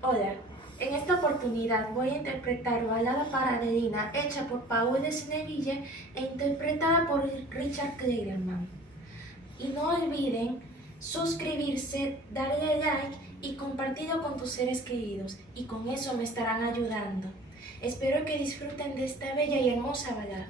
Hola, en esta oportunidad voy a interpretar Balada para Adelina, hecha por Paul de Sneville e interpretada por Richard Clayderman. Y no olviden suscribirse, darle like y compartirlo con tus seres queridos, y con eso me estarán ayudando. Espero que disfruten de esta bella y hermosa balada.